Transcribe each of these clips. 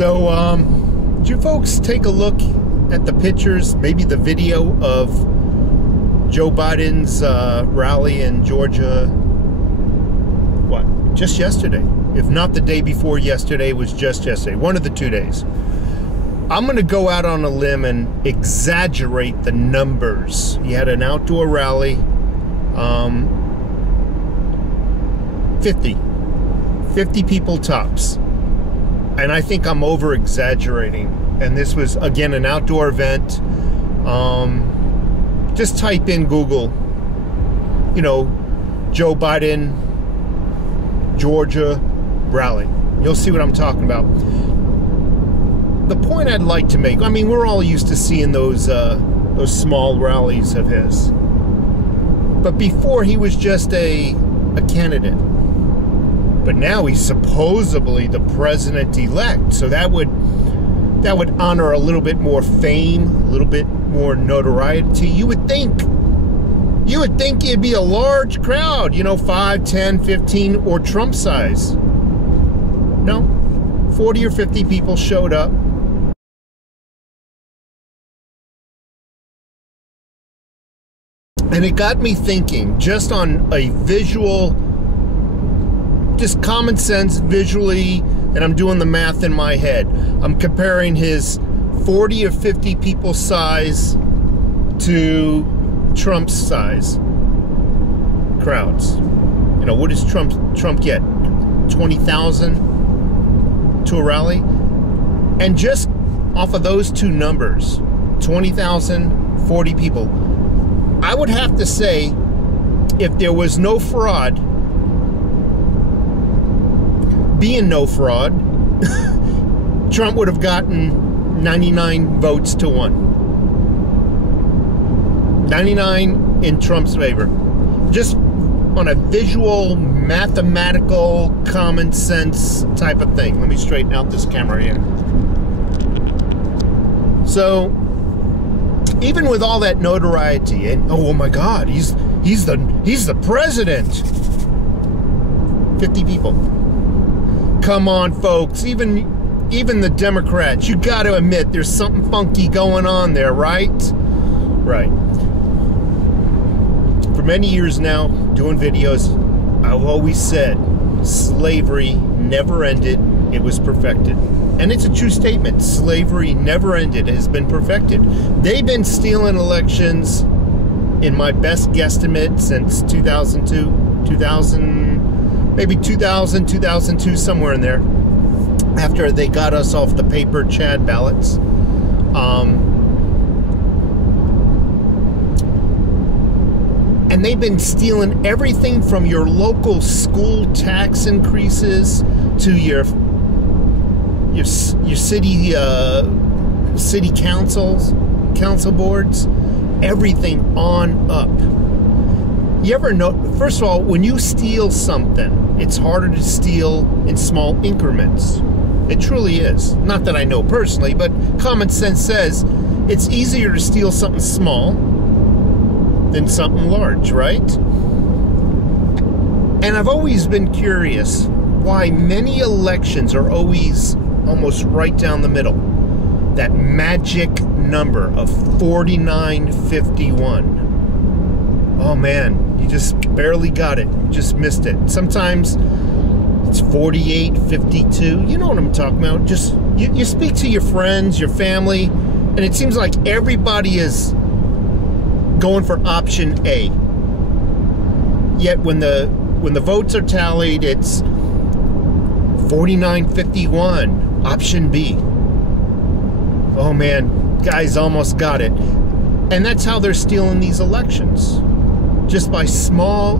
So, did you folks take a look at the pictures, maybe the video of Joe Biden's rally in Georgia? What? Just yesterday. If not the day before yesterday, it was just yesterday. One of the 2 days. I'm going to go out on a limb and exaggerate the numbers. He had an outdoor rally. 50 people tops. And I think I'm over exaggerating. And this was, again, an outdoor event. Just type in Google, you know, Joe Biden, Georgia rally. You'll see what I'm talking about. The point I'd like to make, I mean, we're all used to seeing those small rallies of his. But before, he was just a candidate. But now he's supposedly the president-elect. So that would honor a little bit more fame, a little bit more notoriety. You would think it'd be a large crowd, you know, 5, 10, 15, or Trump size. No, 40 or 50 people showed up. And it got me thinking, just on a visual, just common sense visually, and I'm doing the math in my head. I'm comparing his 40 or 50 people size to Trump's size crowds. You know, what does Trump get? 20,000 to a rally? And just off of those two numbers, 20,000, 40 people, I would have to say, if there was no fraud, being no fraud, Trump would have gotten 99 votes to 1. 99 in Trump's favor. Just on a visual, mathematical, common sense type of thing. Let me straighten out this camera here. So, even with all that notoriety, and oh my God, he's the president. 50 people. Come on, folks. Even the Democrats, you got to admit there's something funky going on there, right? Right. For many years now, doing videos, I've always said slavery never ended. It was perfected. And it's a true statement. Slavery never ended. It has been perfected. They've been stealing elections, in my best guesstimate, since 2002, maybe 2002, somewhere in there, after they got us off the paper Chad ballots. And they've been stealing everything from your local school tax increases to your city council boards, everything on up. You ever know, first of all, when you steal something, it's harder to steal in small increments. It truly is. Not that I know personally, but common sense says it's easier to steal something small than something large, right? And I've always been curious why many elections are always almost right down the middle. That magic number of 4951. Oh man, you just barely got it. You just missed it. Sometimes it's 4852. You know what I'm talking about. Just you speak to your friends, your family, and it seems like everybody is going for option A. Yet when the votes are tallied, it's 4951. Option B. Oh man, guys almost got it. And that's how they're stealing these elections. Just by a small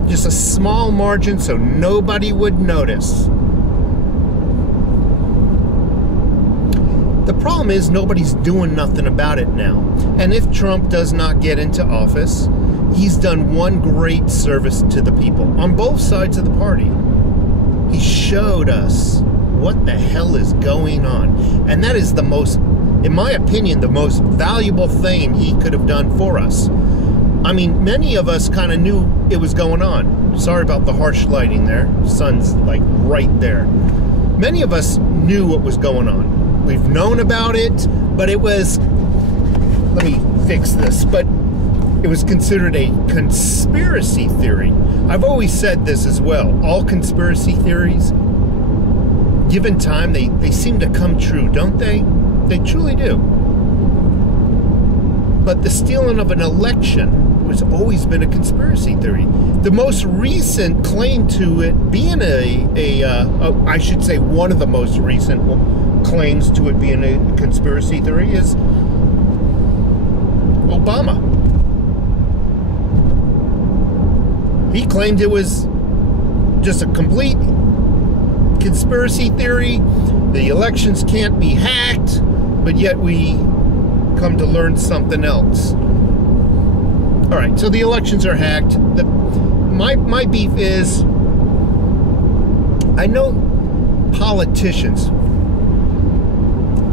margin so nobody would notice. The problem is nobody's doing nothing about it now. And if Trump does not get into office, he's done one great service to the people on both sides of the party. He showed us what the hell is going on. And that is the most, in my opinion, the most valuable thing he could have done for us. I mean, many of us kind of knew it was going on. Sorry about the harsh lighting there. Sun's like right there. Many of us knew what was going on. We've known about it, but it was, let me fix this, but it was considered a conspiracy theory. I've always said this as well. All conspiracy theories, given time, they seem to come true, don't they? They truly do. But the stealing of an election has always been a conspiracy theory. The most recent claim to it being I should say one of the most recent claims to it being a conspiracy theory is Obama. He claimed it was just a complete conspiracy theory. The elections can't be hacked, but yet we come to learn something else. All right, so the elections are hacked. My beef is, I know politicians,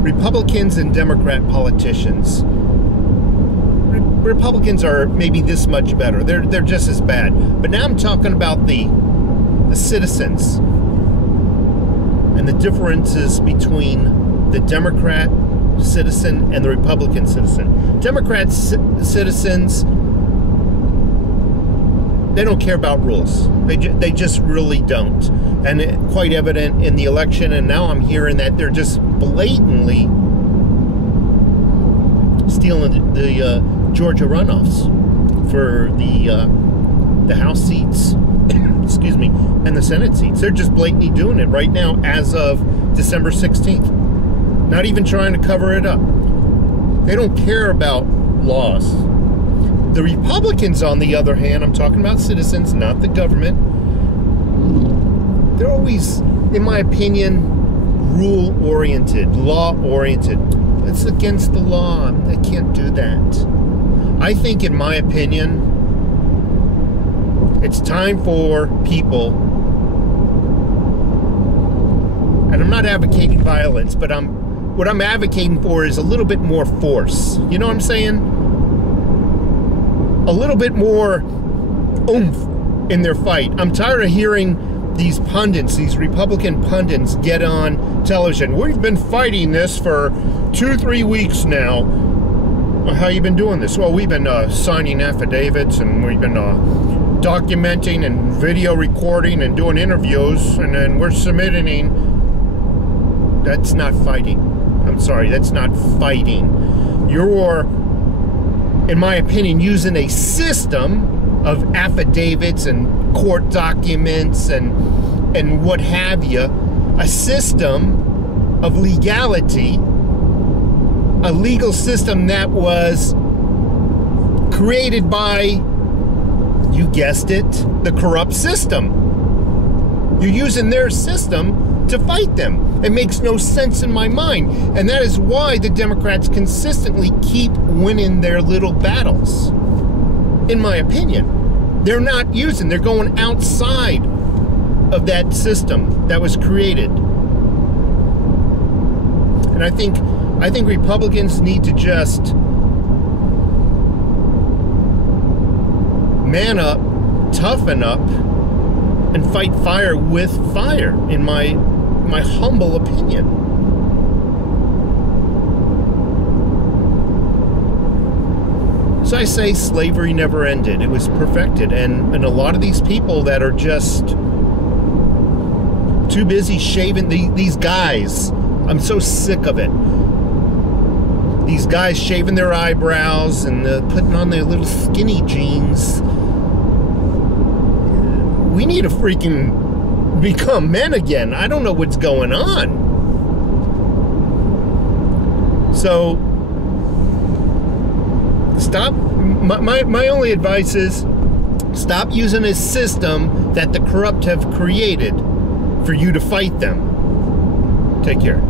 Republicans and Democrat politicians. Republicans are maybe this much better. They're just as bad. But now I'm talking about the citizens and the differences between the Democrat citizen and the Republican citizen. Democrat citizens, they don't care about rules. They just really don't. And quite evident in the election, and now I'm hearing that they're just blatantly stealing the Georgia runoffs for the House seats, excuse me, and the Senate seats. They're just blatantly doing it right now as of December 16th. Not even trying to cover it up. They don't care about laws. The Republicans, on the other hand, I'm talking about citizens, not the government, they're always, in my opinion, rule-oriented, law-oriented. It's against the law. I can't do that. I think, in my opinion, it's time for people, and I'm not advocating violence, but what I'm advocating for is a little bit more force. You know what I'm saying? A little bit more oomph in their fight. I'm tired of hearing these pundits, these Republican pundits, get on television. We've been fighting this for 2-3 weeks now. Well, how you been doing this? Well, we've been signing affidavits, and we've been documenting and video recording and doing interviews, and then we're submitting. That's not fighting. I'm sorry, that's not fighting. You're, in my opinion, using a system of affidavits and court documents and what have you, a system of legality, a legal system that was created by, you guessed it, the corrupt system. You're using their system to fight them. It makes no sense in my mind. And that is why the Democrats consistently keep winning their little battles. In my opinion, they're not using, they're going outside of that system that was created. And I think Republicans need to just man up, toughen up, and fight fire with fire, in my humble opinion. So I say slavery never ended. It was perfected. And a lot of these people that are just too busy shaving, these guys, I'm so sick of it. These guys shaving their eyebrows and putting on their little skinny jeans. We need to freaking become men again. I don't know what's going on. So stop. My only advice is stop using a system that the corrupt have created for you to fight them. Take care.